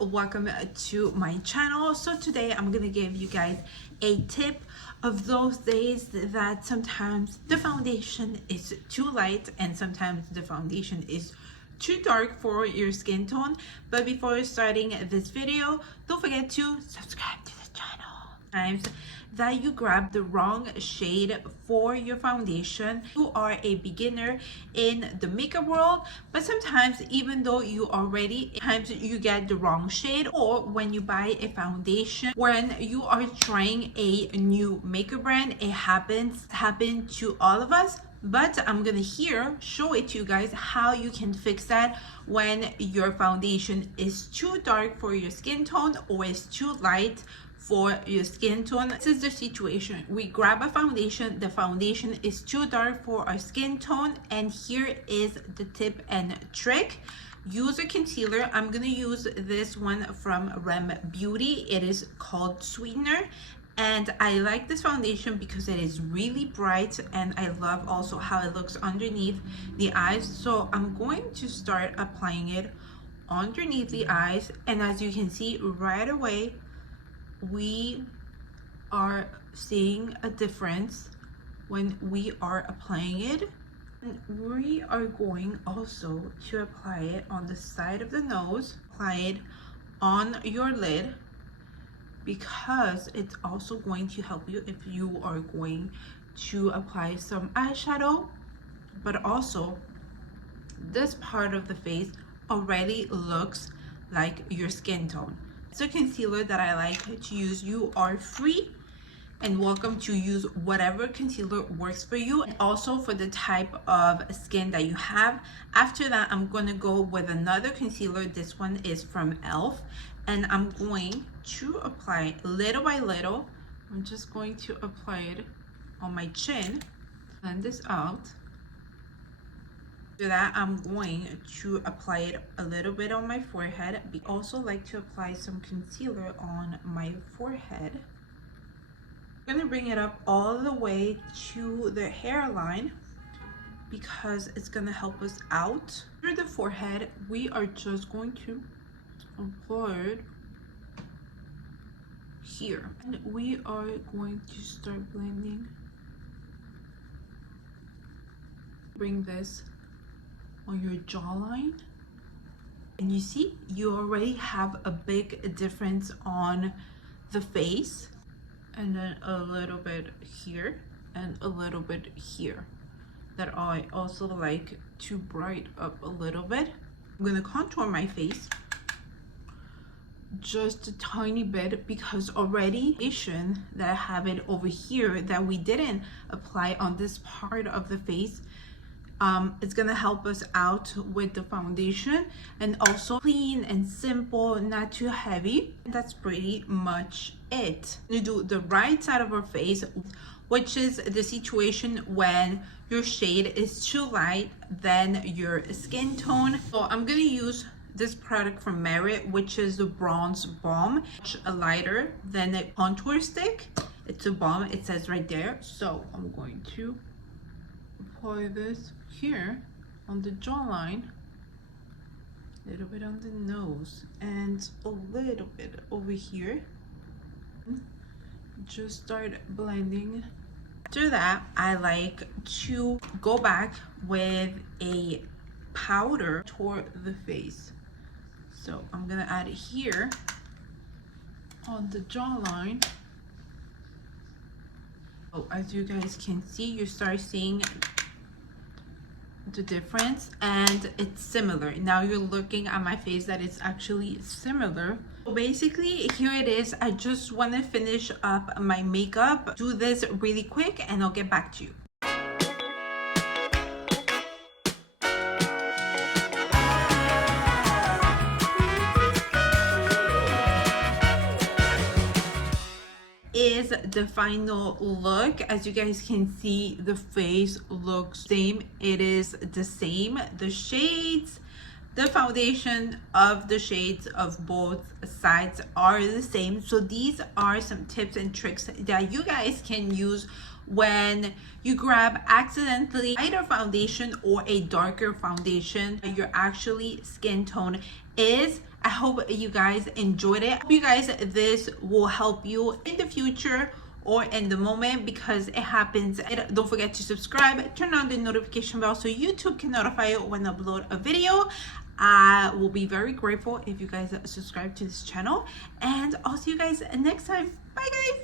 welcome to my channel. So today I'm gonna give you guys a tip of those days that sometimes the foundation is too light and sometimes the foundation is too dark for your skin tone. But before starting this video, don't forget to subscribe to the channel. Times that you grab the wrong shade for your foundation. You are a beginner in the makeup world, but sometimes even though you already, times you get the wrong shade, or when you buy a foundation, when you are trying a new makeup brand, it happens to all of us. But I'm gonna show it to you guys how you can fix that when your foundation is too dark for your skin tone or is too light for your skin tone. This is the situation. We grab a foundation, the foundation is too dark for our skin tone, and here is the tip and trick. Use a concealer. I'm gonna use this one from Rem Beauty. It is called Sweetener, and I like this foundation because it is really bright, and I love also how it looks underneath the eyes. So I'm going to start applying it underneath the eyes, and as you can see right away, we are seeing a difference when we are applying it. And we are going also to apply it on the side of the nose, apply it on your lid, because it's also going to help you if you are going to apply some eyeshadow. But also this part of the face already looks like your skin tone. It's a concealer that I like to use. You are free and welcome to use whatever concealer works for you, and also for the type of skin that you have. After that, I'm going to go with another concealer. This one is from e.l.f. and I'm going to apply little by little. I'm just going to apply it on my chin, blend this out. After that, I'm going to apply it a little bit on my forehead. I also like to apply some concealer on my forehead. I'm going to bring it up all the way to the hairline because it's going to help us out. For the forehead, we are just going to apply it here. And we are going to start blending. Bring this on your jawline, and you see you already have a big difference on the face, and then a little bit here and a little bit here that I also like to brighten up a little bit. I'm gonna contour my face just a tiny bit because already that I have it over here that we didn't apply on this part of the face. It's gonna help us out with the foundation, and also clean and simple, not too heavy. That's pretty much it. You do the right side of our face, which is the situation when your shade is too light than your skin tone. So I'm gonna use this product from Merit, which is the Bronze Balm, lighter than a contour stick. It's a balm, it says right there. So I'm going to apply this here on the jawline, a little bit on the nose, and a little bit over here. Just start blending. After that, I like to go back with a powder toward the face. So I'm gonna add it here on the jawline. Oh, as you guys can see, you start seeing the difference, and it's similar. Now you're looking at my face that it's actually similar. So basically, here it is. I just want to finish up my makeup, do this really quick, and I'll get back to you. Is the final look. As you guys can see, the face looks same. It is the same. The shades, the foundation of the shades of both sides are the same. So these are some tips and tricks that you guys can use when you grab accidentally lighter foundation or a darker foundation. Your actually skin tone is I hope you guys enjoyed it. I hope you guys this will help you in the future or in the moment, because it happens. And don't forget to subscribe, turn on the notification bell so YouTube can notify you when I upload a video. I will be very grateful if you guys subscribe to this channel, and I'll see you guys next time. Bye guys.